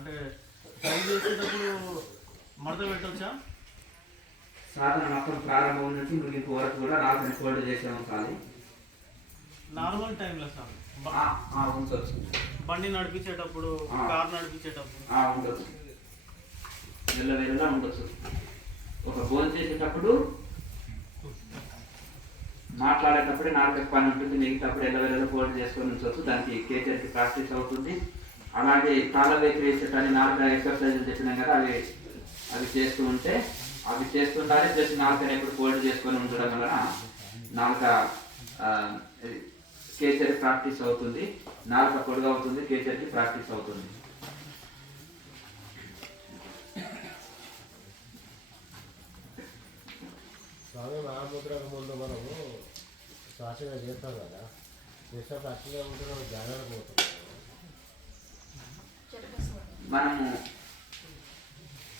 అంటే ట్రై చేసేటప్పుడు మడత పెట్టొచ్చా? సాధన మొత్తం ప్రారంభం నుంచి ముగింపు వరకు కూడా నాలుగు ఫోల్డ్ చేసే ఉంచాలి. నార్మల్ టైంలో సార్ ఉండొచ్చు. బండి నడిపించేటప్పుడు, కార్ నడిపించేటప్పుడు ఉండొచ్చు, వెళ్ళవేళలా ఉండొచ్చు. ఒక భోజనం చేసేటప్పుడు మాట్లాడేటప్పుడే నాలుగు పని ఉంటుంది, మిగతాప్పుడు ఎల్లవేళలో ఫోల్డ్ చేసుకొని ఉంచవచ్చు. దానికి కేచర్కి ప్రాక్టీస్ అవుతుంది. అలాగే కాళ్ళ వైపు వేసేటని నాలుగు ఎక్సర్సైజులు చెప్పినాం కదా, అవి చేస్తూ ఉంటే అవి చేస్తుంటారే ప్లస్ నాలుగు ఎప్పుడు ఫోల్డ్ చేసుకొని ఉండడం వలన నాలుక కేచర్ ప్రాక్టీస్ అవుతుంది, నాలుక పొడుగు అవుతుంది, కేచర్కి ప్రాక్టీస్ అవుతుంది. స్వామి మహాముద్రకు ముందు మనము శ్వాసగా చేస్తాం కదా, చేసినప్పుడు అట్లనే ఉంటున్నాం, ధ్యానానికి పోతున్నాం. మనము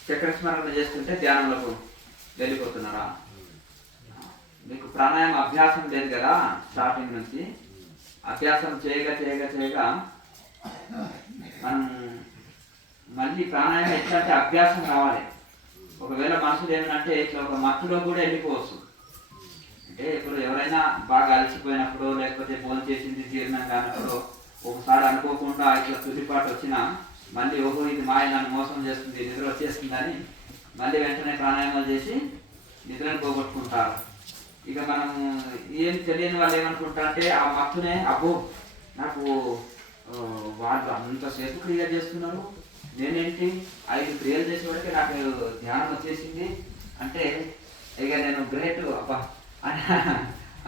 చక్రస్మరణ చేస్తుంటే ధ్యానంలోకి వెళ్ళిపోతున్నారా? మీకు ప్రాణాయామ అభ్యాసం లేదు కదా, స్టార్టింగ్ నుంచి అభ్యాసం చేయగా చేయగా చేయగా మనం మళ్ళీ ప్రాణాయామం ఎట్లంటే అభ్యాసం కావాలి. ఒకవేళ మనసులు ఏమంటే ఇట్లా ఒక మత్తులో కూడా వెళ్ళిపోవచ్చు. అంటే ఇప్పుడు ఎవరైనా బాగా అలసిపోయినప్పుడు లేకపోతే భోజనం చేసింది జీర్ణం కానప్పుడు ఒకసారి అనుకోకుండా ఇట్లా తుదిపాటు వచ్చినా మళ్ళీ ఓహో ఇది మాయ నన్ను మోసం చేస్తుంది, నిద్ర వచ్చేస్తుందని మళ్ళీ వెంటనే ప్రాణాయామాలు చేసి నిద్రను పోగొట్టుకుంటారు. ఇక మనం ఏం తెలియని వాళ్ళు ఏమనుకుంటారంటే ఆ మత్తునే అబ్బో నాకు వాళ్ళు అంతసేపు క్రియ చేస్తున్నారు, నేనేంటి 5 క్రియలు చేసేవాడికి నాకు ధ్యానం వచ్చేసింది అంటే ఇక నేను గ్రేట్ అబ్బా అని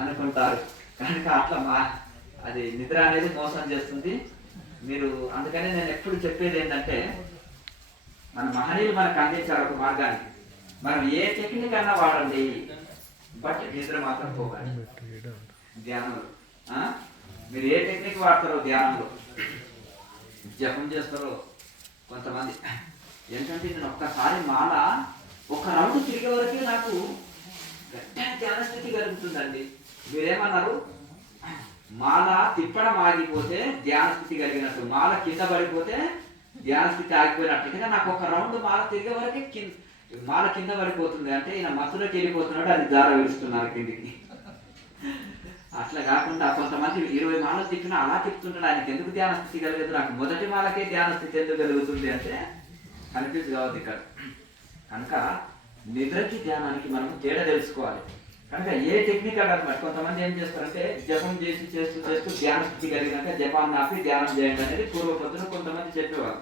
అనుకుంటారు. కనుక అట్లా అది నిద్ర అనేది మోసం చేస్తుంది. మీరు అందుకనే నేను ఎప్పుడు చెప్పేది ఏంటంటే మన మహనీయులు మనకు అందించారు ఒక మార్గాన్ని, మనం ఏ టెక్నిక్ అన్నా వాడండి, బట్ నిద్ర మాత్రం పోకండి. ధ్యానంలో మీరు ఏ టెక్నిక్ వాడతారో, ధ్యానంలో జపం చేస్తారో కొంతమంది ఏంటంటే నేను ఒక్కసారి మాల ఒక రౌండ్ తిరిగే వరకే నాకు గట్టిగా ధ్యాన స్థితి కలుగుతుందండి. మీరేమన్నారు? మాల తిప్పడం ఆగిపోతే ధ్యాన స్థితి కలిగినట్టు, మాల కింద పడిపోతే ధ్యాన స్థితి ఆగిపోయినట్టు. నాకు ఒక రౌండ్ మాల తిరిగే వరకే మాల కింద పడిపోతుంది అంటే ఈయన మత్తులోకి వెళ్ళిపోతున్నాడు, అది దార వేస్తున్నారు కిందికి. అట్లా కాకుండా కొంతమంది 20 మాలలు తిప్పినా అలా తిప్పుతుంటాడు, ఆయనకి ఎందుకు ధ్యాన స్థితి కలగదు, నాకు మొదటి మాలకే ధ్యాన స్థితి ఎందుకు కలుగుతుంది అంటే కన్ఫ్యూజ్ కావద్దు ఇక్కడ. కనుక నిద్రకి ధ్యానానికి మనం తేడా తెలుసుకోవాలి. కనుక ఏ టెక్నిక్ అనమాట, కొంతమంది ఏం చేస్తారంటే జపం చేసి చేస్తూ చేస్తూ ధ్యాన స్థితి కలిగినాక జపాన్ని ఆపి ధ్యానం చేయండి అనేది పూర్వపద్ధతులు కొంతమంది చెప్పేవారు.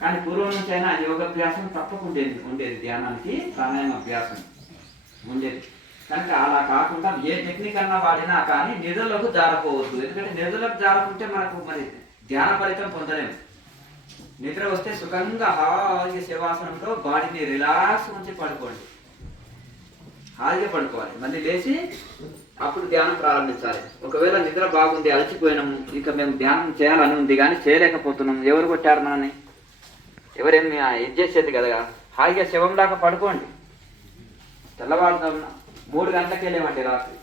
కానీ పూర్వం నుంచి అయినా యోగాభ్యాసం తప్పకుండా ఉండేది, ధ్యానానికి ప్రాణాయామ అభ్యాసం ఉండేది. కనుక అలా కాకుండా ఏ టెక్నిక్ అన్నా వాడినా కానీ నిద్రలోకి జారపోవద్దు. ఎందుకంటే నిద్రలోకి జారకుంటే మనకు మరి ధ్యాన ఫలితం పొందలేము. నిద్ర వస్తే సుఖంగా హాయిగా శవాసనంలో బాడీని రిలాక్స్ ఉంచి పడుకోండి, హాయిగా పడుకోవాలి. మళ్ళీ లేచి అప్పుడు ధ్యానం ప్రారంభించాలి. ఒకవేళ నిద్ర బాగుంది, అలసిపోయినాము, ఇక మేము ధ్యానం చేయాలని ఉంది కానీ చేయలేకపోతున్నాం, ఎవరు కొట్టారు మనని, ఎవరేమి ఇది చేసేది కదా, హాయిగా శవం దాకా పడుకోండి. తెల్లవారుజామున 3 గంటలకే లేవండి రాత్రి,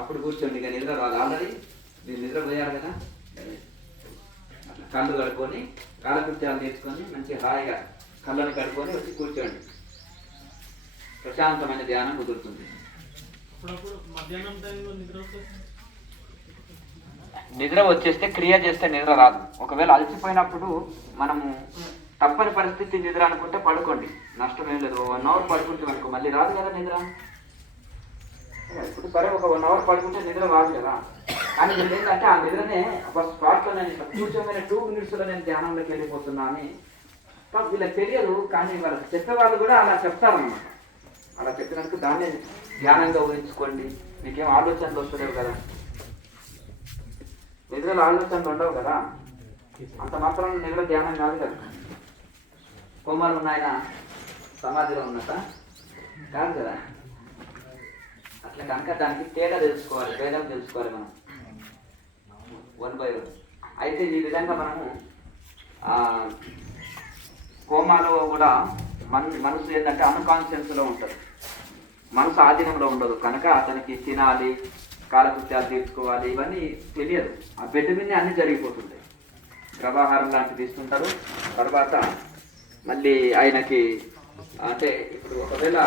అప్పుడు కూర్చోండి. ఇక నిద్ర రాదు, ఆల్రెడీ మీరు నిద్ర పోయారు కదా. అట్లా కళ్ళు కడుక్కొని కాలకృత్యాలు నేర్చుకొని మంచి హాయిగా కళ్ళను కడుక్కొని వచ్చి కూర్చోండి, ప్రశాంతమైన ధ్యానం కుదురుతుంది. నిద్ర వచ్చేస్తే క్రియ చేస్తే నిద్ర రాదు. ఒకవేళ అలసిపోయినప్పుడు మనము తప్పని పరిస్థితి నిద్ర అనుకుంటే పడుకోండి, నష్టం ఏం లేదు. 1 అవర్ పడుకుంటే మనకు మళ్ళీ రాదు కదా నిద్ర. ఇప్పుడు సరే ఒక 1 అవర్ పడుకుంటే నిద్ర రాదు కదా. కానీ ఏంటంటే ఆ నిద్రనే ఒక స్పాట్లో నేను కూర్చోమైన 2 మినిట్స్లో నేను ధ్యానంలోకి వెళ్ళిపోతున్నా అని వీళ్ళకి తెలియదు. కానీ వాళ్ళకి చెప్పేవాళ్ళు కూడా అలా చెప్తారన్నమాట. అలా చెప్పినందుకు దాన్ని ధ్యానంగా ఊహించుకోండి. మీకేం ఆలోచనలు వస్తలేవు కదా, నిద్రలో ఆలోచనలు ఉండవు కదా, అంత మాత్రం నిద్ర ధ్యానం కాదు కదా. కోమాలు ఉన్నాయన సమాధిలో ఉన్నట కాదు కదా. అట్లా కనుక దానికి తేడా తెలుసుకోవాలి, భేదం తెలుసుకోవాలి మనం 1 by 1. అయితే ఈ విధంగా మనము కోమాలో కూడా మనసు ఏంటంటే అన్కాన్షియస్లో ఉంటుంది, మనసు ఆధీనంలో ఉండదు. కనుక అతనికి తినాలి, కాలకృత్యాలు తీర్చుకోవాలి, ఇవన్నీ తెలియదు. ఆ బెడ్ మీద అన్నీ జరిగిపోతుంటాయి. ప్రభాహారం లాంటివి ఇస్తుంటారు, తర్వాత మళ్ళీ ఆయనకి అంటే ఇప్పుడు ఒకవేళ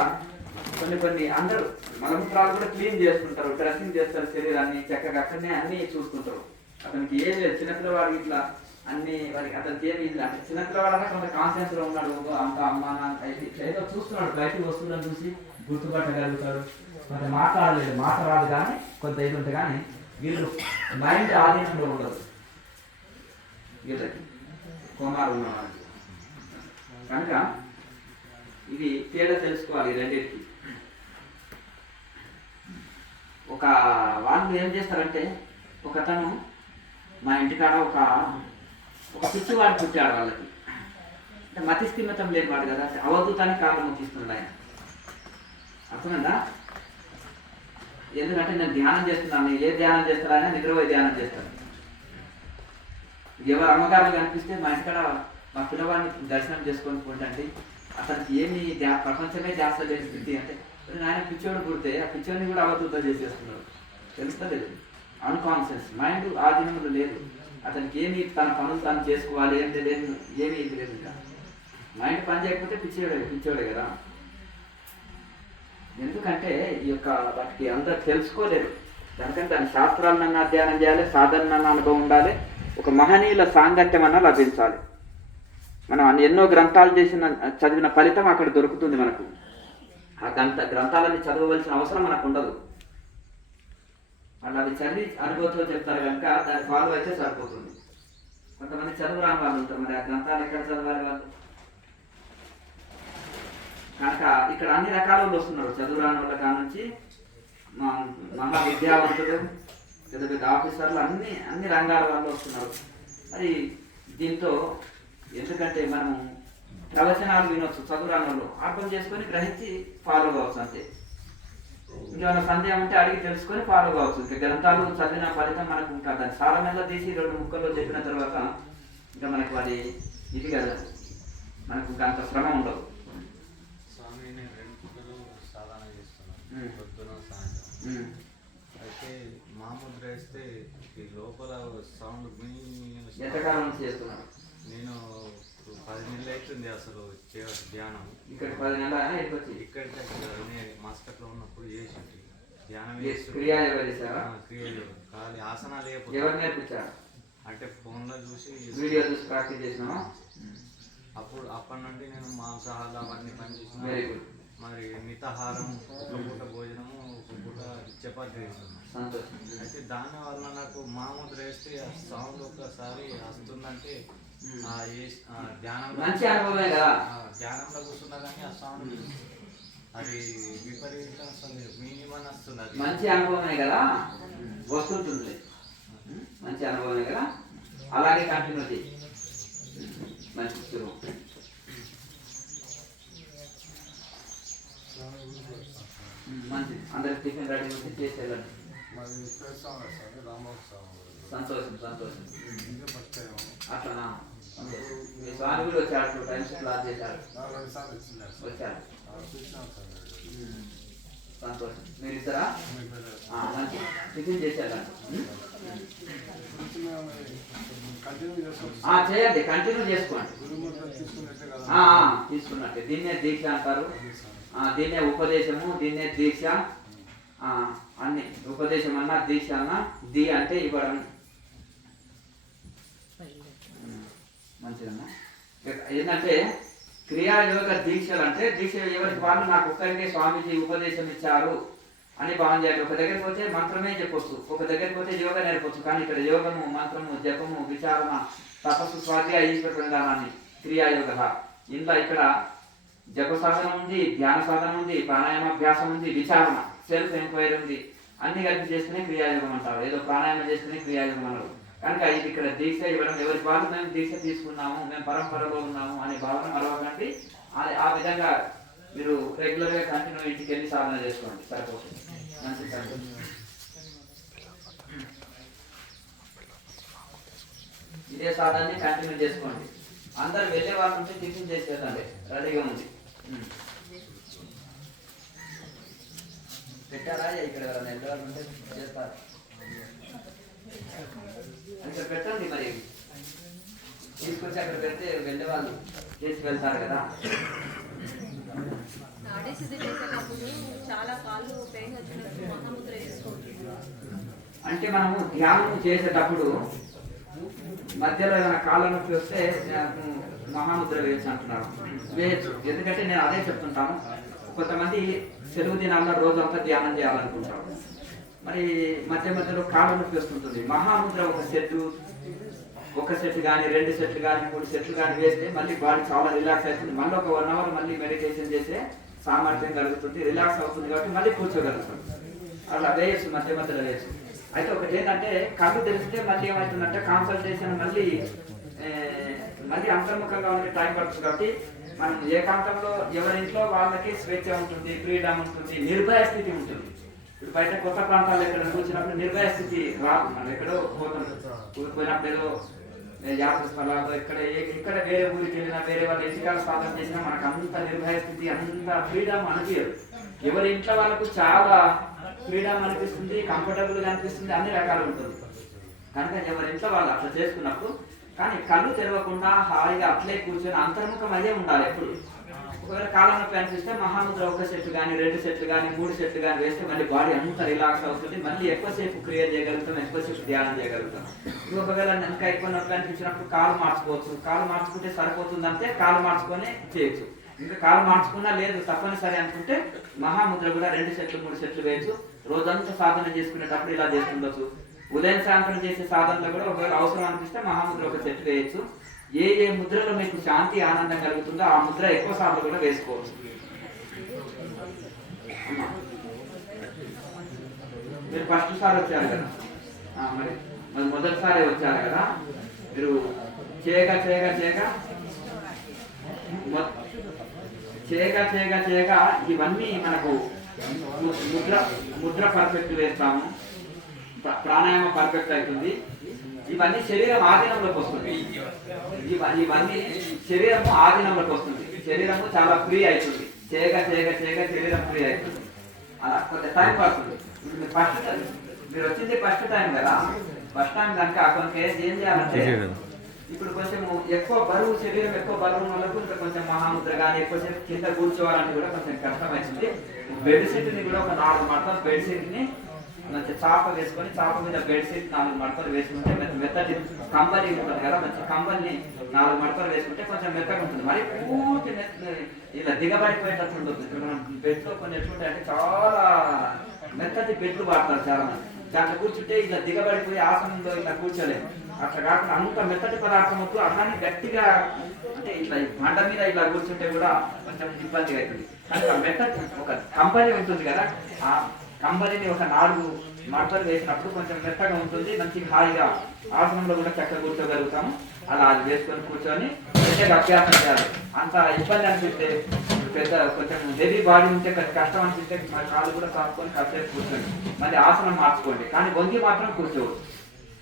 కొన్ని అందరూ మలమూత్రాలు కూడా క్లీన్ చేసుకుంటారు, డ్రెస్సింగ్ చేస్తారు, శరీరాన్ని చక్కగా అక్కడనే అన్ని చూసుకుంటారు. అతనికి ఏం లేదు, చిన్నపిల్లవాడికి ఇట్లా అన్ని వాడికి అతనికి ఏమి ఇది అంటే చిన్నపిల్లవాడన్నా కొంత కాన్ఫిడెన్స్ లో ఉన్నాడు, అంత అమ్మా నాన్న ఇట్లా ఏదో చూస్తున్నాడు, బయటకు వస్తుందని చూసి గుర్తుపట్టగలుగుతాడు. కొంత మాట్లాడలేదు, మాట రాదు కానీ కొంత ఇది ఉంటుంది. కానీ వీళ్ళు మైండ్ ఆధీనంలో ఉండదు, వీళ్ళకి కుమారు ఉన్నవాళ్ళు కనుక ఇది తేడా తెలుసుకోవాలి. రెండింటికి ఒక వాళ్ళు ఏం చేస్తారంటే, ఒకతను మా ఇంటికాడ ఒక పిచ్చివాడు పుట్టాడు వాళ్ళకి. అంటే మతి స్థిమితం లేనివాడు కదా, అవధూతానికి కాళ్ళు మొక్కిస్తున్నాడు ఆయన. అర్థమైందా? ఎందుకంటే నేను ధ్యానం చేస్తున్నాను, ఏ ధ్యానం చేస్తారని నిద్రపోయి ధ్యానం చేస్తాను. ఎవరు అమ్మగారు కనిపిస్తే మా ఇంటికాడ మా పిల్లవాడిని దర్శనం చేసుకొని పోండి, అతనికి ఏమి ప్రపంచమే ధ్యాస లేని స్థితి. అంటే ఆయన పిచ్చోడు పుడితే ఆ పిచ్చోడిని కూడా అవధూతం చేసేస్తున్నారు. తెలుస్తలేదు, అన్కాన్షియస్ మైండ్ ఆధీనంలో లేదు. అతనికి ఏమి తన పనులు తాను చేసుకోవాలి అంటే లేదు, ఏమీ ఇది లేదు. ఇంకా మైండ్ పని చేయకపోతే పిచ్చోడే కదా. ఎందుకంటే ఈ యొక్క వాటికి అందరు తెలుసుకోలేరు. దానికంటే దాని శాస్త్రాలన్నా అధ్యయనం చేయాలి, సాధన అనుభవం ఉండాలి, ఒక మహనీయుల సాంగత్యం అన్న లభించాలి. మనం ఎన్నో గ్రంథాలు చదివిన ఫలితం అక్కడ దొరుకుతుంది మనకు. ఆ గ్రంథాలని చదవవలసిన అవసరం మనకు ఉండదు. వాళ్ళు అది చదివి అనుభవంతో చెప్తారు కనుక దాన్ని ఫాలో అయితే సరిపోతుంది. కొంతమంది చదువు రాని వాళ్ళు ఉంటారు, మరి ఆ గ్రంథాలు ఎక్కడ చదవాలి వాళ్ళు? కనుక ఇక్కడ అన్ని రకాల వాళ్ళు వస్తున్నారు. చదువు రాని వాళ్ళ కాడ నుంచి మహా విద్యావంతులు, పెద్ద పెద్ద ఆఫీసర్లు, అన్ని రంగాల వాళ్ళు వస్తున్నారు. మరి దీంతో ఎందుకంటే మనం ప్రవచనాలు వినొచ్చు, చదువురాని వాళ్ళు అర్థం చేసుకొని గ్రహించి ఫాలో కావచ్చు అంతే. ఇంకేమైనా సందేహం ఉంటే అడిగి తెలుసుకొని ఫాలో కావచ్చు. ఇంకా గ్రంథాలు చదివిన ఫలితం మనకు ఇంకా దాన్ని సారమెల్ల తీసి 2 ముక్కల్లో చెప్పిన తర్వాత ఇంకా మనకు అది ఇది కదా, మనకు ఇంకా అంత శ్రమ ఉండదు. స్వామి, నేను 2 పూటలు సాధన చేస్తున్నాను, పొద్దున సాయంత్రం. అయితే మామూలు వేస్తే ఈ లోపల సౌండ్ ఎంతకాలం నుంచి చేస్తున్నాను నేను 10 నెలలు అవుతుంది అసలు ధ్యానం. ఇక్కడ 10 నెలలు ఇక్కడ మాస్కట్లో ఉన్నప్పుడు చేసి ధ్యానం క్రియాయోగం ఖాళీ ఆసనాలు ఎవరు నేర్పించారు? అంటే ఫోన్లో చూసి వీడియో చూసి ప్రాక్టీస్ చేసినా. అప్పటి నుండి నేను మాంసాహారాలు అవన్నీ పనిచేసిన. మరి మితాహారం, ఒక పూట భోజనము, ఒక పూట చపాతీ చేస్తున్నాను. అయితే దాని వల్ల నాకు మామూలు వేస్తే ఆ సౌండ్ ఒకసారి వస్తుందంటే ధ్యానంలో కూర్చున్నా కానీ ఆ సౌండ్ అది విపరీతం వస్తుంది, మినిమం వస్తుంది. అది మంచి అనుభవమే కదా, వస్తుంటుంది. మంచి అనుభవమే కదా, అలాగే కంటిన్యూ చేయి. మంచి మంచిది. అందరికి టిఫిన్ రెడీ ఉంటే చేసి వెళ్ళండి. సంతోషం. అట్లా మీ స్వామి కూడా వచ్చాడు, 2 టైమ్స్ క్లాస్ చేశాడు, వచ్చాడు. సంతోషం. మీరు ఇస్తారా? మంచి టిఫిన్ చేసేయాలండి. చేయండి, కంటిన్యూ చేసుకోండి. తీసుకున్నట్టే దీన్నే దీక్ష అంటారు, దీన్నే ఉపదేశము, దీన్నే దీక్ష. అన్ని ఉపదేశం అన్నా దీక్ష అన్నా, ది అంటే ఇవ్వడం. మంచిదన్నా. ఏంటంటే క్రియాయోగ దీక్షలు అంటే దీక్ష ఎవరికి వాళ్ళు నాకు ఒక్కరికే స్వామీజీ ఉపదేశం ఇచ్చారు అని భావన చేయాలి. ఒక దగ్గరికి పోతే మంత్రమే చెప్పొచ్చు, ఒక దగ్గరికి పోతే యోగా నేర్పొచ్చు. కానీ ఇక్కడ యోగము, మంత్రము, జపము, విచారణ, తపస్సు, స్వాధ్యాయ, ఈశ్వర ప్రణామాన్ని క్రియాయోగ. ఇంట్లో ఇక్కడ జప సాధన ఉంది, ధ్యాన సాధన ఉంది, ప్రాణాయామాభ్యాసం ఉంది, విచారణ, సెల్ఫ్ ఎంక్వైరీ ఉంది. అన్ని కలిపి చేస్తేనే క్రియాయోగం అంటారు. ఏదో ప్రాణాయామం చేస్తేనే క్రియాయోగం అన్నారు. కనుక ఇది ఇక్కడ దీక్ష ఇవ్వడం, ఎవరి వాళ్ళు మేము దీక్ష తీసుకున్నాము, మేము పరంపరలో ఉన్నాము అనే భావన మరొకటి. ఆ విధంగా మీరు రెగ్యులర్గా కంటిన్యూ ఇంటికి వెళ్ళి సాధన చేసుకోండి, సరిపోతుంది. మంచి ఇదే సాధనని కంటిన్యూ చేసుకోండి. అందరు వెళ్ళే వాళ్ళ నుంచి టిఫిన్ చేసి వెళ్ళండి, రెడీగా ఉంది. పెట్టారా ఇక్కడ ఎవరైనా వెళ్ళే వాళ్ళు ఉంటే చేస్తారు, ఇక్కడ పెట్టండి. మరి తీసుకొచ్చి అక్కడ పెడితే వెళ్ళే వాళ్ళు చేసి వెళ్తారు కదా. నాడీ శుద్ధి చేసేటప్పుడు చాలా కాళ్ళు పెయిన్ వచ్చినప్పుడు మహాముద్ర వేసుకోవచ్చు. అంటే మనము ధ్యానం చేసేటప్పుడు మధ్యలో ఏమైనా కాళ్ళ నొప్పి వస్తే మహాముద్ర వేయచ్చు అంటున్నారు. వేయచ్చు, ఎందుకంటే నేను అదే చెప్తుంటాను. కొంతమంది సెలవు దినాల్లో రోజంతా ధ్యానం చేయాలనుకుంటారు, మరి మధ్య మధ్యలో కాళ్ళ నొప్పి వస్తుంటుంది. మహాముద్ర ఒక సెట్ కానీ 2 సెట్లు కానీ 3 సెట్లు కానీ వేస్తే మళ్ళీ బాడీ చాలా రిలాక్స్ అవుతుంది. మళ్ళీ ఒక 1 అవర్ మళ్ళీ మెడిటేషన్ చేసే సామర్థ్యం కలుగుతుంది, రిలాక్స్ అవుతుంది కాబట్టి మళ్ళీ కూర్చోగలుగుతుంది. అలా వేయచ్చు, మధ్య మధ్యలో వేయచ్చు. అయితే ఒకటి ఏంటంటే కళ్ళు తెలిస్తే మళ్ళీ ఏమవుతుందంటే కాన్సల్టేషన్ మళ్ళీ అంతర్ముఖంగా ఉండే టైం పడుతుంది. కాబట్టి మనం ఏకాంతంలో ఎవరింట్లో వాళ్ళకి స్వేచ్ఛ ఉంటుంది, ఫ్రీడమ్ ఉంటుంది, నిర్భయ స్థితి ఉంటుంది. ఇప్పుడు బయట కొత్త ప్రాంతాల్లో ఎక్కడ కూర్చున్నప్పుడు నిర్భయ స్థితి రాదు. మనం ఎక్కడో పోయినప్పుడు ఏదో యాత్ర స్థలాల్లో ఇక్కడ వేరే ఊరికి వెళ్ళినా వేరే వాళ్ళ ఇంటికాల సాధన చేసినా మనకు అంత నిర్భయ స్థితి, అంత ఫ్రీడమ్ అనిపించదు. ఎవరి ఇంట్లో వాళ్ళకు చాలా ఫ్రీడమ్ అనిపిస్తుంది, కంఫర్టబుల్గా అనిపిస్తుంది, అన్ని రకాలు ఉంటుంది. కనుక ఎవరి ఇంట్లో వాళ్ళు అట్లా చేసుకున్నప్పుడు కానీ కళ్ళు తెరవకుండా హాయిగా అట్లే కూర్చొని అంతర్ముఖం అదే ఉండాలి ఎప్పుడు. ఒకవేళ కాళ్ళ నొప్పి అనిపిస్తే మహాముద్ర 1 సెట్ కానీ 2 సెట్లు కానీ 3 సెట్లు కానీ వేస్తే మళ్ళీ బాడీ అంతా రిలాక్స్ అవుతుంది, మళ్ళీ ఎక్కువసేపు క్రియ చేయగలుగుతాం, ఎక్కువసేపు ధ్యానం చేయగలుగుతాం. ఒకవేళ ఇంకా ఎక్కువ నొప్పి అనిపించినప్పుడు కాలు మార్చుకోవచ్చు. కాలు మార్చుకుంటే సరిపోతుందంటే కాలు మార్చుకొని చేయొచ్చు. ఇంకా కాలు మార్చుకున్నా లేదు తప్పనిసరి అనుకుంటే మహాముద్ర కూడా 2 సెట్లు 3 సెట్లు వేయచ్చు. రోజంతా సాధన చేసుకునేటప్పుడు ఇలా చేస్తుండొచ్చు. ఉదయం సాయంత్రం చేసే సాధనలో కూడా ఒకవేళ అవసరం అనిపిస్తే మహాముద్ర 1 సెట్ వేయచ్చు. ఏ ముద్రలో మీకు శాంతి ఆనందం కలుగుతుందో ఆ ముద్ర ఎక్కువ సార్లు కూడా వేసుకోవచ్చు. మీరు ఫస్ట్ సారి వచ్చారు కదా, మరి మొదటిసారి వచ్చారు కదా, మీరు చేయగా ఇవన్నీ మనకు ముద్ర పర్ఫెక్ట్ వేస్తాము, ప్రాణాయామం పర్ఫెక్ట్ అవుతుంది. ఇవన్నీ శరీరం ఆధీనంలోకి వస్తుంది. ఇవన్నీ శరీరము ఆధీనంలోకి వస్తుంది. శరీరము చాలా ఫ్రీ అవుతుంది. చేయగా శరీరం ఫ్రీ అవుతుంది. అలా కొంత టైం పడుతుంది. మీరు వచ్చింది ఫస్ట్ టైం కదా, ఫస్ట్ టైం కనుక కొంత ఏం చేయాలంటే ఇప్పుడు కొంచెం ఎక్కువ బరువు శరీరం ఎక్కువ బరువు వాళ్ళకు ఇంకా కొంచెం మహాముద్ర కానీ ఎక్కువసేపు కింద కూర్చోవాలంటే కూడా కొంచెం కష్టం అవుతుంది. బెడ్ షీట్ని కూడా ఒక 4 మడతలు బెడ్ షీట్ని మంచి చాప వేసుకొని చాప మీద బెడ్ షీట్ 4 మడతలు వేసుకుంటే మెత్తటి కంబలి ఉంటుంది కదా, మంచి కంబల్ని 4 మడతలు వేసుకుంటే కొంచెం మెత్తగా ఉంటుంది. మరి పూర్తి ఇలా దిగబడిపోయేటట్టు ఉంటుంది. ఇప్పుడు మనం బెడ్లో కొన్ని ఎట్లుంటాయి అంటే చాలా మెత్తటి బెడ్లు వాడతారు చాలా మంది. దాంట్లో కూర్చుంటే ఇలా దిగబడిపోయి ఆసనంలో ఇలా కూర్చోలేము. అట్లా కాకుండా అంత మెత్తటి పదార్థం వద్దు, అట్లానే గట్టిగా అంటే ఇట్లా మంట మీద ఇలా కూర్చుంటే కూడా కొంచెం ఇబ్బందిగా అవుతుంది. కానీ మెత్తటి ఒక కంబలి ఉంటుంది కదా, ఆ కంబలిని ఒక 4 మడతలు వేసినప్పుడు కొంచెం మెత్తగా ఉంటుంది, మంచి హాయిగా ఆసనంలో కూడా చక్కగా కూర్చోగలుగుతాము. అలా అది వేసుకొని కూర్చొని పెద్దగా అభ్యాసం చేయాలి. అంత ఇబ్బంది అనిపిస్తే పెద్ద కొంచెం హెవీ బాడీ ఉంటే కొంచెం కష్టం అనిపిస్తే మరి కాళ్ళు కూడా కాసుకొని కాసేపు కూర్చోండి, మళ్ళీ ఆసనం మార్చుకోండి. కానీ వంగి మాత్రం కూర్చోవచ్చు.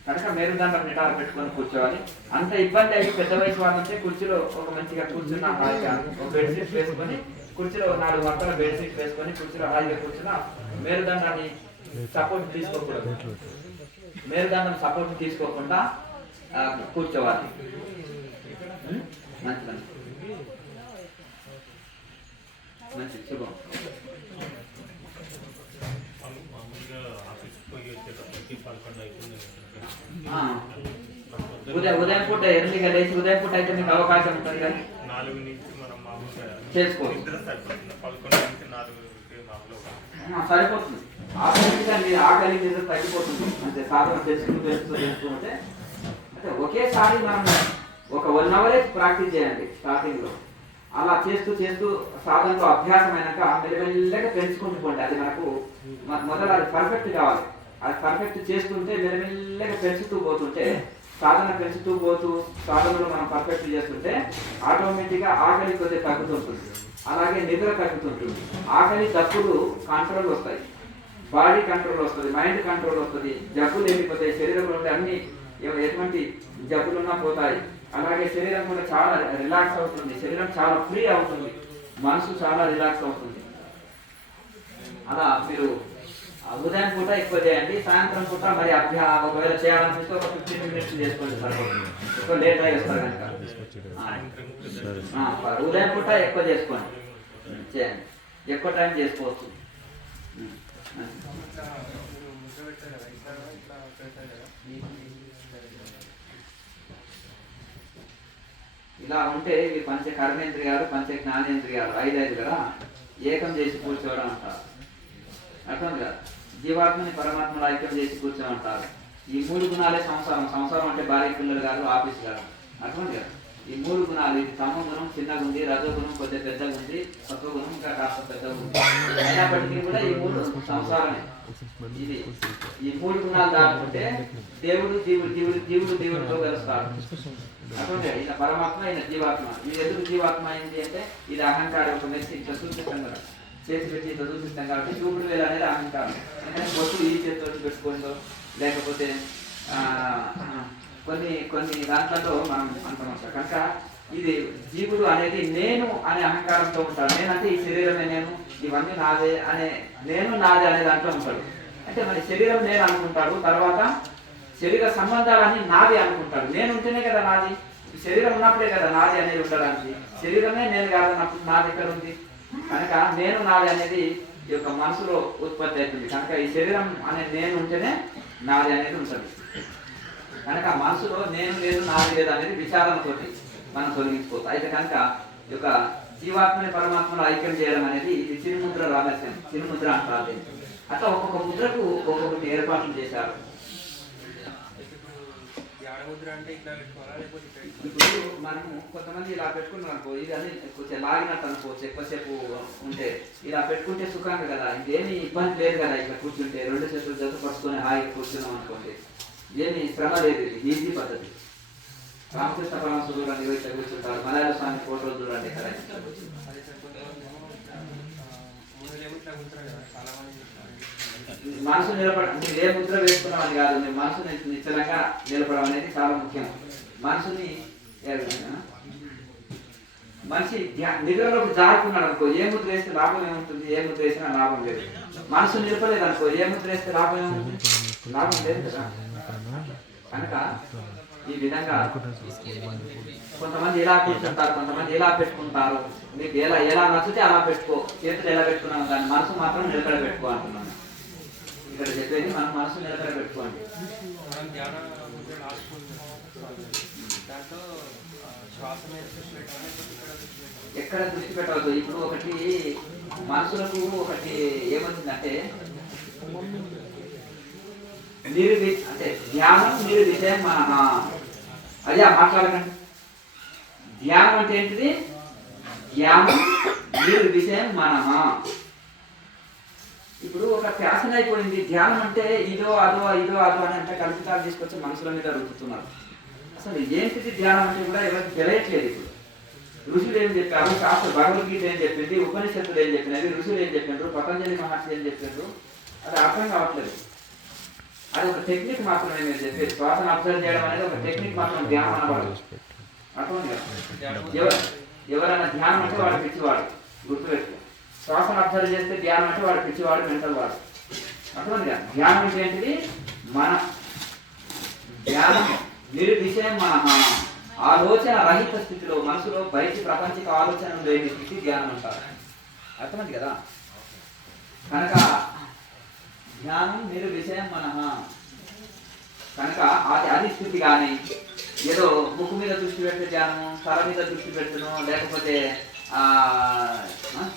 కనుక మేరుదండం నిటారు పెట్టుకొని కూర్చోవాలి. అంత ఇబ్బంది అయితే పెద్ద వయసు వాళ్ళు ఉంటే కుర్చీలో ఒక మంచిగా కూర్చున్న హాయిగా ఒక బెడ్ షీట్ వేసుకొని కుర్చీలో 4 మడతల బెడ్ షీట్ వేసుకొని కుర్చీలో హాయిగా కూర్చున్న మేరుదండాన్ని సపోర్ట్ తీసుకోకూడదు. మేరుదండం సపోర్ట్ తీసుకోకుండా కూర్చోవాలి. మంచి శుభం. ఉదయం పూట ఎర్లీగా లేచి ఉదయం పూట అయితే మీకు అవకాశం ఉంటుంది కానీ చేసుకోవచ్చు, సరిపోతుంది. ఆకలి మీద తగ్గిపోతుంది. అంటే సాధన చేసుకుంటే అంటే ఒకేసారి మనం ఒక 1 అవరే ప్రాక్టీస్ చేయండి స్టార్టింగ్ లో. అలా చేస్తూ సాధనలో అభ్యాసమైనాక మెల్లమెల్లగా పెంచుకుంటూ పోండి. అది మనకు మొదలు అది పర్ఫెక్ట్ కావాలి. అది పర్ఫెక్ట్ చేస్తుంటే మెల్లమెల్లగా పెంచుతూ పోతుంటే సాధన పెంచుతూ పోతూ సాధనలో మనం పర్ఫెక్ట్ చేస్తుంటే ఆటోమేటిక్గా ఆకలి కొద్దిగా తగ్గుతుంటుంది, అలాగే నిద్ర తగ్గుతుంటుంది. ఆకలి తప్పులు కంట్రోల్ వస్తాయి, బాడీ కంట్రోల్ వస్తుంది, మైండ్ కంట్రోల్ వస్తుంది, జబ్బులు వెళ్ళిపోతాయి. శరీరంలో ఉండే అన్ని ఎటువంటి జబ్బులున్నా పోతాయి. అలాగే శరీరం కూడా చాలా రిలాక్స్ అవుతుంది, శరీరం చాలా ఫ్రీ అవుతుంది, మనసు చాలా రిలాక్స్ అవుతుంది. అలా మీరు ఉదయం పూట ఎక్కువ చేయండి, సాయంత్రం పూట మరి ఒకవేళ చేయాలనిపిస్తే ఒక 15 minutes చేసుకోండి సార్. ఎక్కువ లేట్ అయ్యి వస్తారు కనుక ఉదయం పూట ఎక్కువ చేసుకోండి, చేయండి, ఎక్కువ టైం చేసుకోవచ్చు. ఇలా ఉంటే ఇవి పంచ కర్మేంద్రియాలు, పంచ జ్ఞానేంద్రియాలు 5 కదా ఏకం చేసి కూర్చోవడం అంటారు. అర్థం కదా, జీవాత్మని పరమాత్మలో ఐక్యం చేసి కూర్చోమంటారు. ఈ 3 గుణాలే సంసారం. సంసారం అంటే భార్య పిల్లలు కాదు, ఆఫీస్ కాదు. అర్థం కదా, ఈ 3 గుణాలు, ఇది తమ గుణం చిన్నగా ఉంది, రజోగుణం కొద్దిగా పెద్దగా ఉంది, సత్వగుణం ఇంకా కాస్త పెద్దగా ఉంది. అయినప్పటికీ కూడా ఈ 3 సంసారమే. ఇది ఈ 3 గుణాలు దాటుకుంటే దేవుడు జీవుడు, జీవుడు జీవుడు దేవుడితో కలుస్తాడు. అటువంటి ఈయన పరమాత్మ, ఈయన జీవాత్మ. ఇది ఎందుకు జీవాత్మ అయింది అంటే ఇది అహంకారం. ఒక వ్యక్తి ఇట్లా చూపిస్తాం కదా, చేతి పెట్టి ఇట్లా చూపిస్తాం కాబట్టి చూపుడు వేలు అనేది అహంకారం. ఎందుకంటే బొట్టు ఈ చేతితో పెట్టుకుందో లేకపోతే కొన్ని దాంట్లో మనం అంటున్నాం. కనుక ఇది జీవుడు అనేది నేను అనే అహంకారంతో ఉంటాడు. నేనంటే ఈ శరీరమే నేను, ఇవన్నీ నాదే అనే నేను నాదే అనే దాంట్లో ఉంటాడు. అంటే మరి శరీరం నేను అనుకుంటాడు, తర్వాత శరీర సంబంధాలన్నీ నాది అనుకుంటాడు. నేను ఉంటేనే కదా నాది, శరీరం ఉన్నప్పుడే కదా నాది అనేది ఉండడానికి. శరీరమే నేను కాదన్నప్పుడు నాది ఎక్కడ ఉంది? కనుక నేను నాది అనేది ఈ యొక్క మనసులో ఉత్పత్తి అవుతుంది. కనుక ఈ శరీరం అనే నేను ఉంటేనే నాది అనేది ఉంటుంది. కనుక మనసులో నేను లేదు నాది లేదు అనేది విచారంతో మనం తొలగించుకోవచ్చు. అయితే కనుక ఈ యొక్క జీవాత్మని పరమాత్మను ఐక్యం చేయడం అనేది ఇది చిరుముద్ర రహస్యం, చిరుముద్ర అంటారు. అట్లా ఒక్కొక్క ముద్రకు ఒక్కొక్కటి ఏర్పాట్లు చేశారు. ఇప్పుడు మనము కొంతమంది ఇలా పెట్టుకున్నాం అనుకో, ఇది అని కొంచెం లాగినట్టు అనుకోవచ్చు, ఎక్కువసేపు ఉంటే ఇలా పెట్టుకుంటే సుఖంగా కదా, ఇదేమి ఇబ్బంది లేదు కదా. ఇట్లా కూర్చుంటే 2 చేతులు జతపరుచుకొని హాయిగా కూర్చున్నాం అనుకోండి, ఏమి శ్రమ లేదు, ఇది ఈజీ పద్ధతి. రామకృష్ణ పరమహంస చూడండి ఇట్లా కూర్చుంటారు, మలయాళ స్వామి ఫోటోలు చూడండి కదా. మనసు నిలబడ, మీరు ఏ ముద్ర వేసుకున్నామని కాదు, మీ మనసు నిశ్చలంగా నిలబడడం అనేది చాలా ముఖ్యం. మనసుని మనిషి నిద్రలోకి జారుకున్నాడు అనుకో, ఏ ముద్ర వేస్తే లాభం ఏముంటుంది? ఏ ముద్ర వేసినా లాభం లేదు. మనసు నిలబడలేదు అనుకో, ఏ ముద్ర వేస్తే లాభం ఏముంటుంది? లాభం లేదు కదా. కనుక ఈ విధంగా కొంతమంది ఇలా కూర్చుంటారు, కొంతమంది ఇలా పెట్టుకుంటారు. మీకు ఎలా నచ్చితే అలా పెట్టుకో, చేతులు ఎలా పెట్టుకున్నాము కానీ మనసు మాత్రం నిలకడ పెట్టుకో అంటున్నాను. ఇక్కడ చెప్పేది మనం మనసు నిలకడ పెట్టుకోండి. ఎక్కడ దృష్టి పెట్టవద్దు. ఇప్పుడు ఒకటి మనసులకు ఒకటి ఏమవుతుందంటే అంటే ధ్యానం విషయం మన అదే మాట్లాడకండి. ధ్యానం అంటే ఏంటిది? ధ్యానం విషయం మనహ. ఇప్పుడు ఒక ఫ్యాషన్ అయిపోయింది. ధ్యానం అంటే ఇదో అదో అని అంటే కల్పితాలు తీసుకొచ్చి మనుషుల మీద రుద్దుతున్నారు. అసలు ఏంటిది ధ్యానం అంటే కూడా ఎవరికి తెలియట్లేదు. ఇప్పుడు ఋషులు ఏం చెప్పారు, శాస్త్ర భగవద్గీత ఏం చెప్పింది, ఉపనిషత్తులు ఏం చెప్పినవి, ఋషులు ఏం చెప్పినారు, పతంజలి మహర్షి ఏం చెప్పారు, అది అర్థం కావట్లేదు. అది ఒక టెక్నిక్ మాత్రమే. మీరు చెప్పేది శ్వాసను అబ్జర్వ్ చేయడం అనేది ఒక టెక్నిక్ మాత్రం, ధ్యానం అనబడదు. అర్థం కదా. ఎవరైనా ధ్యానం అంటే వాడు పిచ్చివాడు, గుర్తుపెట్టుకో. శ్వాసను అబ్జర్వ్ చేస్తే ధ్యానం అంటే వాడు పిచ్చివాడు, మెంటల్ వాడు. అర్థం కదా. ధ్యానం అంటే ఏంటిది? మన ధ్యానం నిర్విషయం మన ఆలోచన రహిత స్థితిలో, మనసులో బయటి ప్రపంచిక ఆలోచన లేని స్థితి ధ్యానం అంటారు. అర్థమైంది కదా. కనుక ధ్యానం నిర్విషయం మనహ. కనుక అది స్థితి కానీ ఏదో ముక్కు మీద దృష్టి పెడితే ధ్యానము, తల మీద దృష్టి పెడుతునో లేకపోతే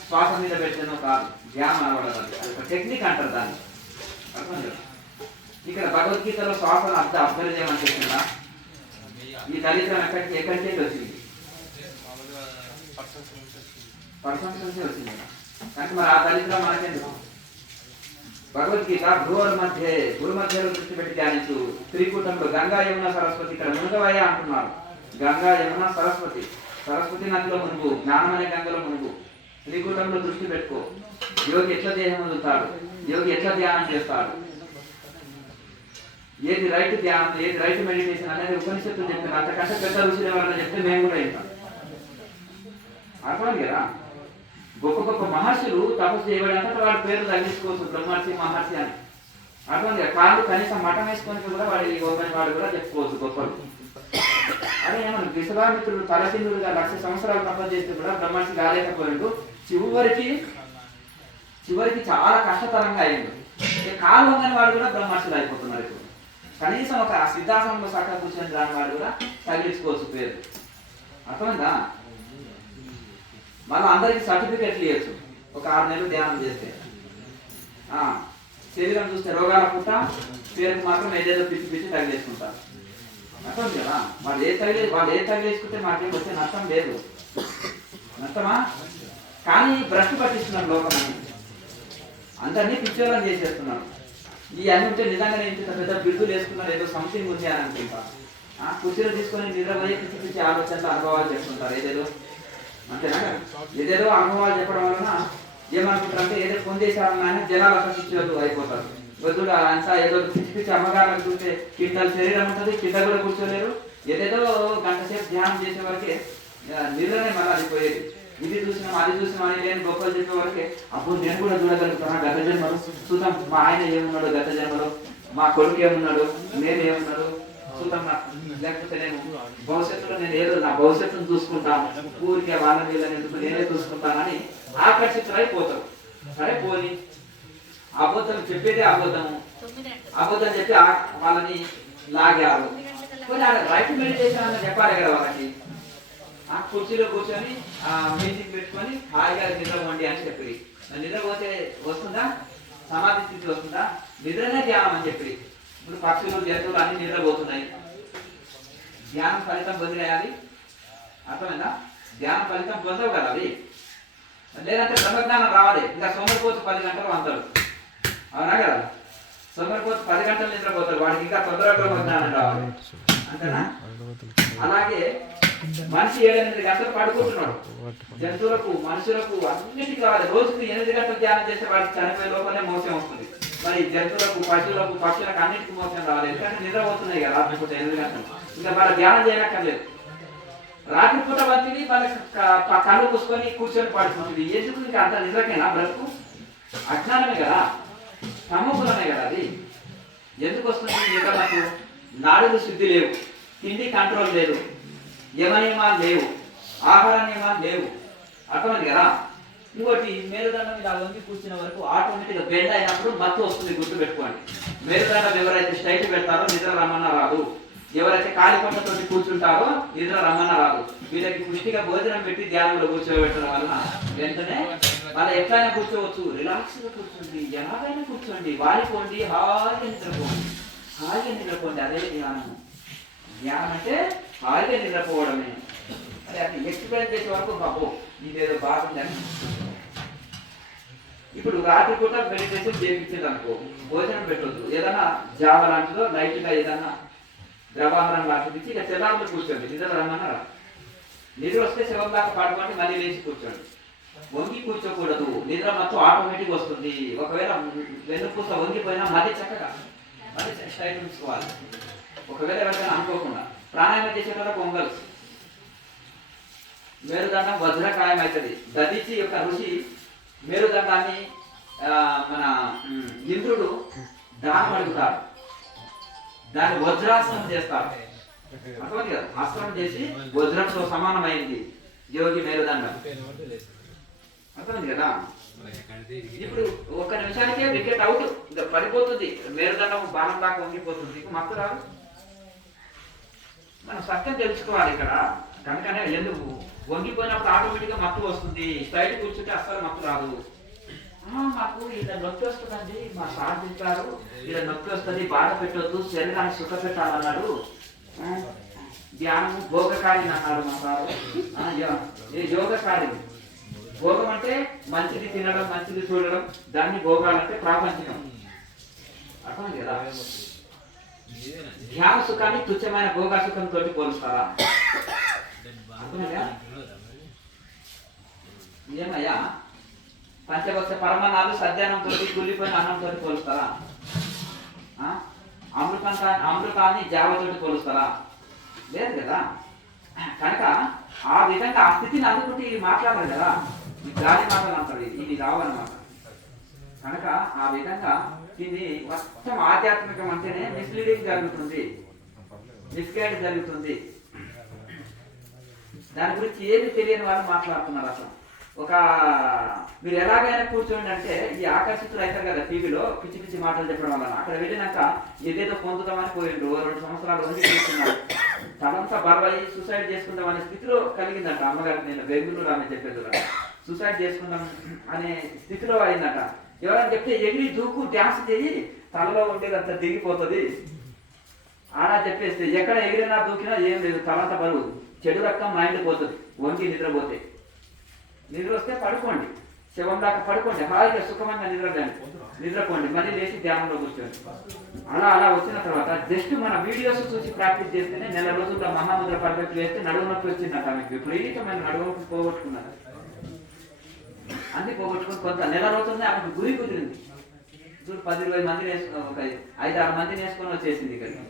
శ్వాస మీద పెడుతునో కాదు ధ్యానం అనబడదు. అది ఒక టెక్నిక్ అంటారు దాన్ని. అర్థం కదా. ఇక్కడ భగవద్గీతలో శ్వాసను అబ్జర్వ్ చేయమని చెప్తుందా? ఈ దరిద్రం ఎక్కడికి వచ్చింది? పర్సన్స్ నుంచి వచ్చింది. కనుక మరి ఆ దరిద్రం మనకెందుకు? భగవద్గీత భూమధ్యలో దృష్టి పెట్టి ధ్యానించు. త్రికూటంలో గంగా యమున సరస్వతి, ఇక్కడ మునుగవయ్య అంటున్నారు. గంగా యమున సరస్వతి, సరస్వతి నదిలో మునుగు, జ్ఞానం అనే గంగలో మునుగు. త్రికూటంలో దృష్టి పెట్టుకో. యోగి ఎట్లా దేహం వదులుతాడు, యోగి ఎట్లా ధ్యానం చేస్తాడు, ఏది రైట్ ధ్యానం, ఏది రైట్ మెడిటేషన్ అనేది ఉపనిషత్తులు చెప్తాను. అంతకంటే పెద్ద ఋషులు ఎవరైనా చెప్తే మేము కూడా వింటాం. అర్థమైంది కదా. గొప్ప గొప్ప మహర్షులు తపస్సు చేయబడి అంటే వాళ్ళ పేరు తగ్గించుకోవచ్చు, బ్రహ్మర్షి మహర్షి అని. అటువంటి కాళ్ళు కనీసం మఠం వేసుకొని కూడా వాడు కూడా చెప్పుకోవచ్చు గొప్పలు. అదే ఏమన్నా విశ్వామిత్రుడు తలసింధుడుగా 1,00,000 సంవత్సరాలు తపస్సు చేస్తే కూడా బ్రహ్మర్షి కాలేకపోయాడు. చివరికి చాలా కష్టతరంగా అయింది. కాలు వంగని వాడు కూడా బ్రహ్మర్షులు అయిపోతున్నారు. ఇప్పుడు కనీసం ఒక సిద్ధాసనంలో సక్క కూర్చొని రాని వాడు కూడా తగిలించుకోవచ్చు పేరు. అర్థమైందా? మనం అందరికి సర్టిఫికెట్లు ఇవ్వచ్చు ఒక 6 నెలలు ధ్యానం చేస్తే. శరీరం చూస్తే రోగాల పుట్ట, పేరుకు మాత్రం ఏదేదో పిచ్చి తగిలేసుకుంటారు. అర్థం కదా? వాళ్ళు ఏ తగిలేసుకుంటే మాకేం వచ్చే నష్టం లేదు. నష్టమా? కానీ భ్రష్టు పట్టిస్తున్నారు లోకం, అందరినీ పిచ్చోళ్ళని చేసేస్తున్నారు. ఈ అన్ని ఉంటే నిజంగానే ఇంత పెద్ద బిల్లులు వేసుకున్నారు, ఏదో సంథింగ్ ఉంది అని అనుకుంటారు. కుర్చీలు తీసుకొని నిద్రపోయే పిచ్చి ఆలోచనలు అనుభవాలు చెప్తుంటారు. అంతేనా? ఏదేదో అనుభవాలు చెప్పడం వలన ఏమనుకుంటారు అంటే ఏదో పొందేశారని జనాలు అసలు అయిపోతారు. వద్దుడు అంతా ఏదో పిచ్చి అమ్మగారులకు చూస్తే కిందలు శరీరం ఉంటుంది, కింద కూడా కూర్చోలేరు. ఏదేదో గంట సేపు ధ్యానం చేసే వరకే నిద్రనే మళ్ళీ అది పోయేది. ఇది చూసినాం అది చూసినాం అని నేను గొప్పలు చెప్పే వరకే అప్పుడు నేను కూడా చూడగలుగుతాను గత జన్మలు. చూద్దాం మా ఆయన ఏమున్నాడు గత జన్మలో, మా కొడుకు ఏమున్నాడు, నేను ఏమున్నాడు చూద్దాం. లేకపోతే నేను భవిష్యత్తులో నేను ఏదో నా భవిష్యత్తును చూసుకుంటాను, ఊరికే వాళ్ళ వీళ్ళని ఎందుకు నేనే చూసుకుంటానని ఆకర్షితులైపోతారు. సరే పోని అబద్ధం చెప్పేదే అబద్ధం చెప్పి వాళ్ళని లాగారు. రైట్ మెడిటేషన్ అన్న చెప్పాలి కదా వాళ్ళకి. ఆ కుర్చీలో కూర్చొని మ్యూజిక్ పెట్టుకొని హాయిగా నిద్రపోండి అని చెప్పి, నిద్రపోతే వస్తుందా? సమాధి స్థితి వస్తుందా? నిద్రనే ధ్యానం అని చెప్పి. ఇప్పుడు పక్షులు జంతువులు అన్ని నిద్రపోతున్నాయి. ధ్యానం ఫలితం పొందినాయాలి. అర్థమైందా? ధ్యానం ఫలితం పొందవు కదా అవి. లేదంటే బ్రహ్మజ్ఞానం రావాలి. ఇంకా సోమరిపోతు 10 గంటలు అంటాడు, అవునా కదా? సోమరిపోతు 10 గంటలు నిద్రపోతాడు, వాడికి ఇంకా తొందరగా బ్రహ్మజ్ఞానం రావాలి. అంతేనా? అలాగే మనిషి 7-8 గంటలు పడుకుంటున్నాడు. జంతువులకు మనుషులకు అన్నిటికీ కావాలి. రోజుకు 8 గంటలు ధ్యానం చేస్తే వాడికి చనిపోయే లోపలే మోసం వస్తుంది. మరి జంతువులకు పశువులకు పక్షులకు అన్నిటికీ మోసం రావాలి. ఎందుకంటే నిద్రపోతున్నాయి కదా రాత్రిపూట 8 గంటలు. ఇంకా వాళ్ళ ధ్యానం చేయనక్కర్లేదు. రాత్రిపూట వచ్చింది వాళ్ళ కళ్ళు మూసుకొని కూర్చొని పడుకుంటుంది. ఎందుకు? ఇంకా అంత నిద్రకేనా బ్రతుకు? అజ్ఞానమే కదా, తమోగుణమే కదా అది. ఎందుకు వస్తుంది నిద్ర? నాకు నాడులు శుద్ధి లేవు, తిండి కంట్రోల్ లేదు, యమ నియమాలు లేవు, ఆహార నియమాలు లేవు. అర్థమైంది కదా? ఇంకోటి మేరుదండం ఇలా వంగి కూర్చున్న వరకు ఆటోమేటిక్గా బెండ్ అయినప్పుడు మత్తు వస్తుంది. గుర్తు పెట్టుకోండి. మేరుదండం ఎవరైతే స్ట్రైట్ పెడతారో నిద్ర రమ్మన్నా రాదు. ఎవరైతే కాలి పంటతో కూర్చుంటారో నిద్ర రమ్మన్నా రాదు. వీళ్ళకి పుష్టిగా భోజనం పెట్టి ధ్యానంలో కూర్చోబెట్టడం వలన వెంటనే వాళ్ళు ఎట్లయినా కూర్చోవచ్చు. రిలాక్స్గా కూర్చోండి, ఎలాగైనా కూర్చోండి, వారిపోండి, హాయిగా నిద్రపోండి. అదే ధ్యానం. ధ్యానం అంటే హాయిగా నిద్రపోవడమే. అదే అది ఎక్స్ప్లెయిన్ చేసే వరకు బాబు ఇదేదో బాగుందని. ఇప్పుడు రాత్రి పూట మెడిటేషన్ చేయించింది అనుకో, భోజనం పెట్టొద్దు. ఏదైనా జావ లాంటిదో లైట్గా ఏదన్నా ద్రవాహారం లాంటిది ఇచ్చి ఇక తెల్లారులు కూర్చోండి. నిద్ర రమ్మన్నారా? నిద్ర వస్తే శవం దాకా పడుకోండి, మళ్ళీ లేచి కూర్చోండి. వంగి కూర్చోకూడదు. నిద్ర మొత్తం ఆటోమేటిక్ వస్తుంది. ఒకవేళ వెన్నుపూస వంగిపోయినా మళ్ళీ చక్కగా స్ట్రైట్ ఉంచుకోవాలి. ఒకవేళ ఎవరికైనా అనుకోకుండా ప్రాణాయామం చేసేటప్పుడు పొంగల్ మేరుదండం వజ్రకాయం అవుతుంది. దదిచి యొక్క ఋషి మేరుదండాన్ని మన ఇంద్రుడు దానం అడుగుతాడు, దాన్ని వజ్రాసనం చేస్తారు. అర్థమైంది కదా? ఆసనం చేసి వజ్రంతో సమానమైంది యోగి మేరుదండం. అర్థమైంది కదా? ఇప్పుడు 1 నిమిషానికే వికెట్ అవుట్, ఇంకా పడిపోతుంది. మేరుదండం బాణం దాకా వంగిపోతుంది. మత్తు రాదు. మనం సత్యం తెలుసుకోవాలి ఇక్కడ. కనుకనే ఎందుకు వంగిపోయినప్పుడు ఆటోమేటిక్గా మత్తు వస్తుంది. స్ట్రైట్ కూర్చుంటే అస్సలు మత్తు రాదు. మాకు ఇలా నొప్పి వస్తుందండి, మా సార్ చెప్పారు ఇలా నొప్పి వస్తుంది, బాధ పెట్టొద్దు, శరీరాన్ని సుఖ పెట్టాలన్నాడు. ధ్యానము భోగకారి అన్నారు మా సారు. యోగకారి. భోగం అంటే మంచిది తినడం, మంచిది చూడడం, దాన్ని భోగాలంటే ప్రాపంచికం. అర్థం కదా? ధ్యాన సుఖాన్ని తుచ్చమైన భోగా సుఖంతో పోలుస్తారా? అర్థమయ్యా? ఏమయ్యా? పంచభక్ష పరమాణాలు సద్యానంతో గుల్లిపోయిన అన్నంతో పోలుస్తారా? అమృతాన్ని జావతోటి పోలుస్తారా? లేదు కదా. కనుక ఆ విధంగా ఆ స్థితిని అందుకుంటే ఇది మాట్లాడాలి కదా. ఈ గాలి మాటలు అంటారు, ఇది రావన్నమాట. కనుక ఆ విధంగా దీన్ని మొత్తం ఆధ్యాత్మికం అంటేనే మిస్లీడింగ్ జరుగుతుంది, మిస్గైడ్ జరుగుతుంది. దాని గురించి ఏది తెలియని వాళ్ళు మాట్లాడుతున్నారు. అసలు ఒక మీరు ఎలాగైనా కూర్చోండి అంటే ఈ ఆకర్షితులు అవుతారు కదా టీవీలో పిచ్చి పిచ్చి మాటలు చెప్పడం వల్ల. అక్కడ వెళ్ళినాక ఏదేదో పొందుతామని పోయిండు, 2 సంవత్సరాలు వండి కూర్చున్నారు, తనంతా బరువయ్యి సూసైడ్ చేసుకుందాం అనే స్థితిలో కలిగిందంట అమ్మగారికి. నేను బెంగళూరు ఆమె చెప్పేది సూసైడ్ చేసుకుందాం అనే స్థితిలో అయిందట. ఎవరైనా చెప్తే ఎగిరి దూకు డ్యాన్స్ చేయి తలలో ఉండేదంతా దిగిపోతుంది అలా చెప్పేస్తే ఎక్కడ ఎగిరినా దూకినా ఏం లేదు, తలంతా బరువు, చెడు రక్తం మైండ్ పోతుంది. వంగి నిద్రపోతే నిద్ర వస్తే పడుకోండి, శవం దాకా పడుకోండి, హాయిగా సుఖంగా నిద్రపోండి, మళ్ళీ లేచి ధ్యానంలో కూర్చోండి. అలా వచ్చిన తర్వాత జస్ట్ మన వీడియోస్ చూసి ప్రాక్టీస్ చేస్తేనే నెల రోజుల్లో మహాముద్ర పర్ఫెక్ట్ చేస్తే నడువు నొప్పి వచ్చిందట మీకు. విపరీతమైన నడువు నొప్పి పోగొట్టుకున్నారు, అన్ని పోగొట్టుకుని కొంత నెల రోజులనే ఆమెకు గురి కుదిరింది. 10-20 మందిని వేసుకుని ఒక 5-6 మందిని వేసుకొని వచ్చేసింది ఇక్కడికి.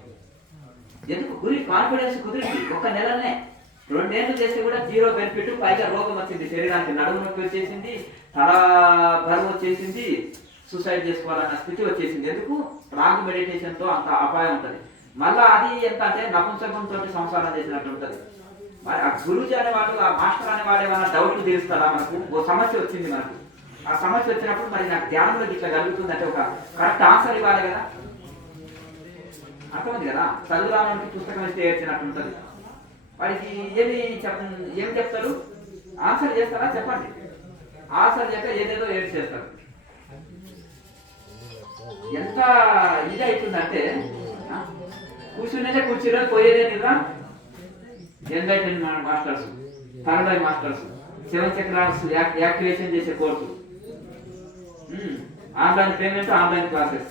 ఎందుకు గురి కాన్ఫిడెన్స్ కుదిరింది. ఒక నెలనే 2 ఏళ్ళు చేస్తే కూడా 0 బెనిఫిట్, పైగా రోగం వచ్చింది శరీరానికి, నడుము నొప్పి వచ్చేసింది, తల బరువు వచ్చేసింది, సూసైడ్ చేసుకోవాలన్న స్థితి వచ్చేసింది. ఎందుకు? రాంగ్ మెడిటేషన్తో అంత అపాయం ఉంటుంది. మళ్ళీ అది ఎంత అంటే నపుంసకంతో సంసారం చేసినట్టు ఉంటుంది. మరి ఆ గురుజీ అనేవాడు, ఆ మాస్టర్ అనేవాడు ఏమైనా డౌట్లు తీరుస్తారా? మనకు ఓ సమస్య వచ్చింది, మనకు ఆ సమస్య వచ్చినప్పుడు మరి నాకు ధ్యానంలో ఇట్లా కలుగుతుంది అంటే ఒక కరెక్ట్ ఆన్సర్ ఇవ్వాలి కదా. అర్థమైంది కదా. చదువురానికి పుస్తకం ఇస్తే ఏడ్చినట్టు ఉంటుంది. వాడికి ఏం చెప్తారు? ఆన్సర్ చేస్తారా? చెప్పండి. ఆన్సర్ చెప్పే ఏదేదో ఏడ్ చేస్తారు. ఎంత ఇది అవుతుందంటే కూర్చునేదే కూర్చుని పోయేదే నిద్ర. Enlighten masters, third eye masters, 7 chakras activation చేసే course, online payment, online classes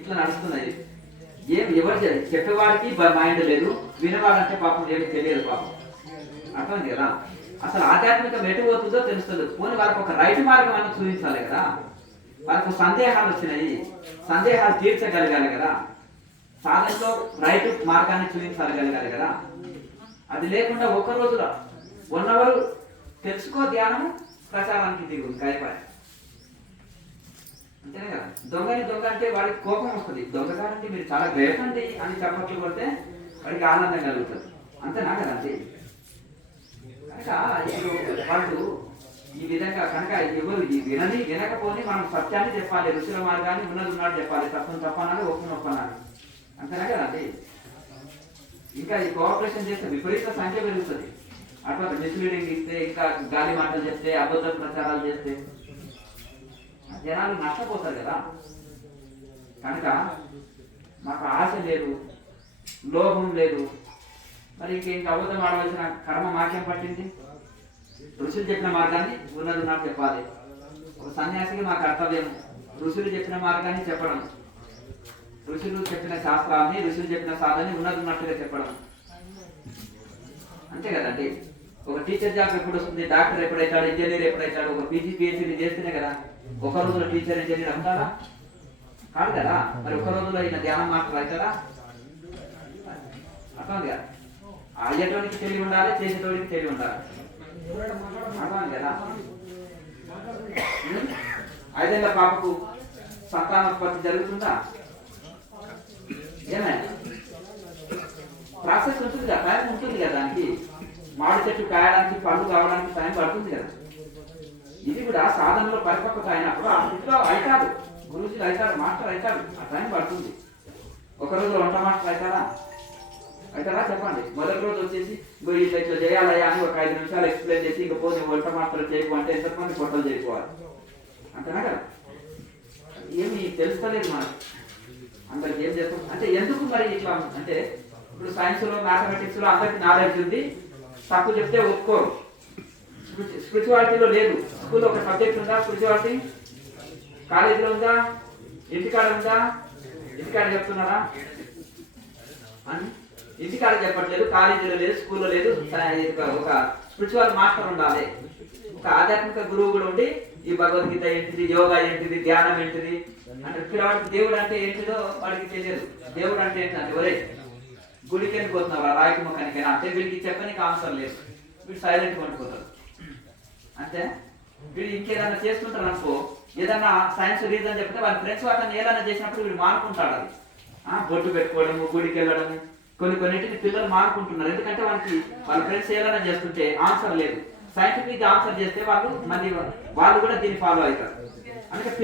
ఇట్లా నడుస్తున్నాయి. ఎవరు చెప్పేవాడికి మైండ్ లేదు, వినేవాళ్ళంటే పాపం ఏమి తెలియదు పాపం. అర్థమైంది కదా. అసలు ఆధ్యాత్మికం ఎటు పోతుందో తెలుస్తుంది. పోనీ వాళ్ళకి ఒక రైట్ మార్గం అని చూపించాలి కదా. వాళ్ళకు సందేహాలు వచ్చినాయి, సందేహాలు తీర్చగలగాలి కదా. సాధనలో రైట్ మార్గాన్ని చూపించగలగాలి కదా. అది లేకుండా ఒక రోజులో 1 అవర్ తెలుసుకో ధ్యానము, ప్రచారానికి దిగు గాయపడి అంతేనే కదా. దొంగ అంటే వాడికి కోపం వస్తుంది. దొంగగారంటే మీరు చాలా గ్రేట్ అండి అని చెప్పట్లు కొడితే వాడికి ఆనందం కలుగుతుంది. అంతేనా కదండి. కనుక ఇప్పుడు వాళ్ళు ఈ విధంగా కనుక ఎవరు వినకపోని మనం సత్యాన్ని చెప్పాలి, ఋషుల మార్గాన్ని ఉన్నది ఉన్నాడు చెప్పాలి, తప్పని తప్పనాలి, ఒప్పుని ఒప్పనాలి. అంతేనా కదండి. ఇంకా ఈ కోఆపరేషన్ చేస్తే విపరీత సంఖ్య పెరుగుతుంది. అటువంటి మిస్లీడింగ్ ఇస్తే, ఇంకా గాలి మాటలు చెప్తే, అబద్ధ ప్రచారాలు చేస్తే జనాలు నష్టపోతారు కదా. కనుక మాకు ఆశ లేదు, లోభం లేదు, మరి ఇంక అబద్ధం ఆడవలసిన కర్మ మాకేం పట్టింది? ఋషులు చెప్పిన మార్గాన్ని ఉన్నది ఉన్నట్టు చెప్పాలి. ఒక సన్యాసికి మా కర్తవ్యం ఋషులు చెప్పిన మార్గాన్ని చెప్పడం, ఋషులు చెప్పిన శాస్త్రాన్ని, ఋషులు చెప్పిన సాధనని ఉన్నది ఉన్నట్టుగా చెప్పడం. అంతే కదండి. ఒక టీచర్ జాబ్ ఎప్పుడు వస్తుంది? డాక్టర్ ఎప్పుడైతాడు, ఇంజనీర్ ఎప్పుడైతాడు? ఒక పీజీ పిహెచ్డీ చేస్తేనే కదా. ఒక రోజులో టీచర్ ఇంజనీర్ అవుతారా? కాదు కదా. మరి ఒక రోజులో ఈయన ధ్యానం మాస్టర్ అవుతారా? అర్థం కదా. అయ్యేటోడికి తెలివి ఉండాలి, చేసేటోడికి తెలివి ఉండాలి. అర్థం కదా. 5 ఏళ్ల పాపకు సంతానోత్పత్తి జరుగుతుందా? ఏమైనా ప్రాసెస్ ఉంటుంది కదా, టైం ఉంటుంది కదా. దానికి మామిడి చెట్టు కాయడానికి, పళ్ళు కావడానికి టైం పడుతుంది కదా. ఇది కూడా సాధనలో పరిపక్వత అయినప్పుడు ఆ స్థితిలో అవుతాడు, గురువుజీలు అవుతాడు, మాస్టర్ అవుతాడు. ఆ టైం పడుతుంది. ఒక రోజులో వంట మాస్టర్ అవుతారా? చెప్పండి. మొదటి రోజు వచ్చేసి ఇట్లా ఇట్లా చేయాలయ్యా అని ఒక 5 నిమిషాలు ఎక్స్ప్లెయిన్ చేసి ఇంక పోతే వంట మాస్టర్ చేయకు అంటే ఎంతమంది పొట్టలు చేయకపోవాలి. అంతేనా కదా. ఏమి తెలుస్తలేదు మనకు. అందరికి ఏం చేస్తాం అంటే ఎందుకు మరి ఇట్లా అంటే ఇప్పుడు సైన్స్లో, మ్యాథమెటిక్స్లో అందరికి నాలెడ్జ్ ఉంది, తప్పు చెప్తే ఒప్పుకోరు. స్పిరిచువాలిటీలో లేదు. స్కూల్లో ఒక సబ్జెక్ట్ ఉందా స్పిరిచువాలిటీ? కాలేజీలో ఉందా? ఇంటికాడ ఉందా? ఇంటికాడ చెప్తున్నారా? ఇంటికాడ చెప్పట్లేదు, కాలేజీలో లేదు, స్కూల్లో లేదు. ఒక స్పిరిచువల్ మాస్టర్ ఉండాలి, ఒక ఆధ్యాత్మిక గురువు కూడా ఉండి ఈ భగవద్గీత ఏంటిది, యోగా ఏంటిది, ధ్యానం ఏంటిది అంటే పిల్లవాడికి దేవుడు అంటే ఏంటిదో వాడికి తెలియదు. దేవుడు అంటే ఏంటంటే ఒరే గుడికి వెళ్ళిపోతున్నారు, రాయికి ముఖానికైనా అంటే వీడికి చెప్పడానికి ఆన్సర్ లేదు. వీడు సైలెంట్గా ఉండిపోతాడు. అంతే వీడు ఇంకేదైనా చేస్తుంటారు అనుకో, ఏదన్నా సైన్స్ రీజన్ చెప్తే వాళ్ళ ఫ్రెండ్స్ వాటిని ఏదైనా చేసినప్పుడు వీడు మానుకుంటాడు. అది బొట్టు పెట్టుకోవడము, గుడికి వెళ్ళడము, కొన్నిటిని పిల్లలు మానుకుంటున్నారు. ఎందుకంటే వాళ్ళ ఫ్రెండ్స్ ఏదైనా చేస్తుంటే ఆన్సర్ లేదు, సైంటిఫిక్ ఆన్సర్ చేస్తే వాళ్ళు కూడా దీన్ని ఫాలో అవుతారు. అందుకే